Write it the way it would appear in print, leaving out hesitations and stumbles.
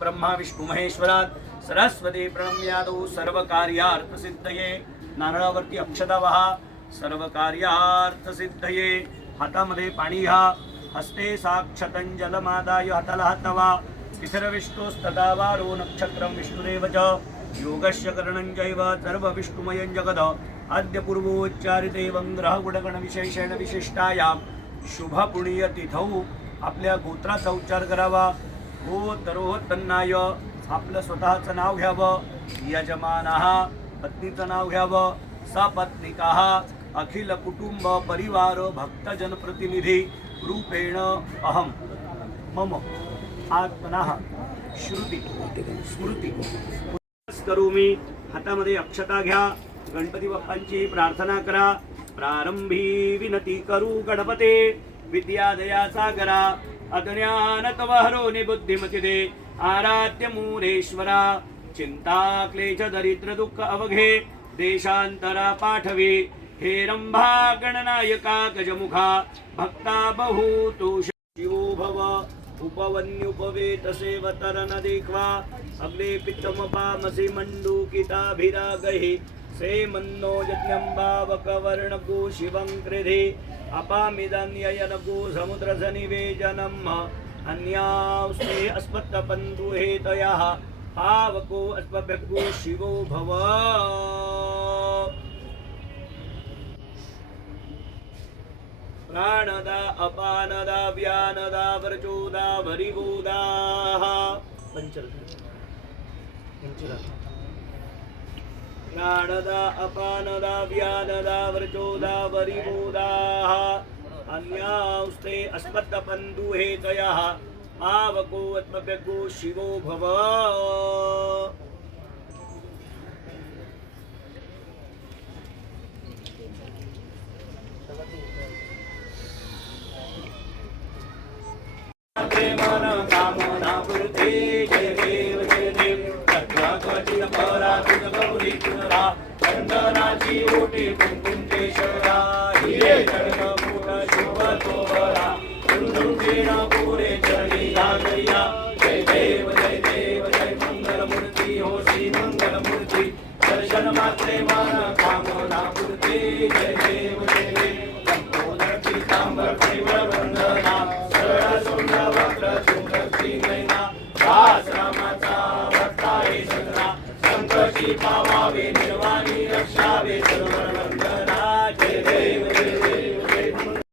ब्रह्मा विष्णू महेश्वरात सरस्वती प्रणम्यादौ सर्व कार्यार्थ सिद्धये नारळावरती अक्षता वहा सर्व कार्यार्थ सिद्धये हातामध्ये पाणी घ्या हस्ते साक्षतं जलमादाय हाताला हात लावा तिसर विष्णुस्तथा वारो नक्षत्रं विष्णुरेव च योगस्य करणं चैव सर्व विष्णुमयं जगद अद्य पूर्वोच्चारिते एवं ग्रह गुणगण विशेषेण विशिष्टायां शुभ पुण्य तिथौ आपल्या गोत्राचा उच्चार करावा गोत्रोत्पन्नाय आपलं स्वतःचं नाव घ्यावं यजमानः पत्नीचं नाव घ्यावं सपत्निकाः अखिल कुटुंब परिवार भक्तजन प्रतिनिधी रूपेण अहम मम आत्मनः श्रुती स्मृती करोमि हातामध्ये अक्षता घ्या गणपती बाप्पांची प्रार्थना करा प्रारंभी विनती करू गणपते विद्यादया सागरा अज्ञानतवहरो निबुद्धिमती दे आराध्य मूलेश्वरा चिंता क्लेश दरिद्र दुःख अवघे देशांतरा पाठवे हे रंभा गणनायका गजमुखा भक्ता बहुतो शिवो भव उपवन्युपवेत सेवतरन देखवा अग्ने पित्तमपामसि मंडूकिताभिरागहि से मन्नो यज्ञम्बावकवर्णगो शिवं कृधि अपामिदन्ययनको समुद्रसनिवेजनम् अन्यास्ते अस्मत्तपन्तु हेतयः पावको अस्मभ्यग्गो शिवो भव प्राणदा अपानदा व्यानदा वर्चोदा भरिगोदाः प्राणदा अपानदा व्यानदा वर्चोदा भरिगोदाः अन्यास्ते अस्मत्तपन्तु हेतयः पावको अस्मभ्यग्गो शिवो भव मन कामना पूर्ते जय देव तत्वा क्वचित पराकृत गौरी पुनरा चंदनाची ओटी कुंकुमेश्वरा हिरे जगत मूठ शुभ तोरा कुंदुकेन पुरे चली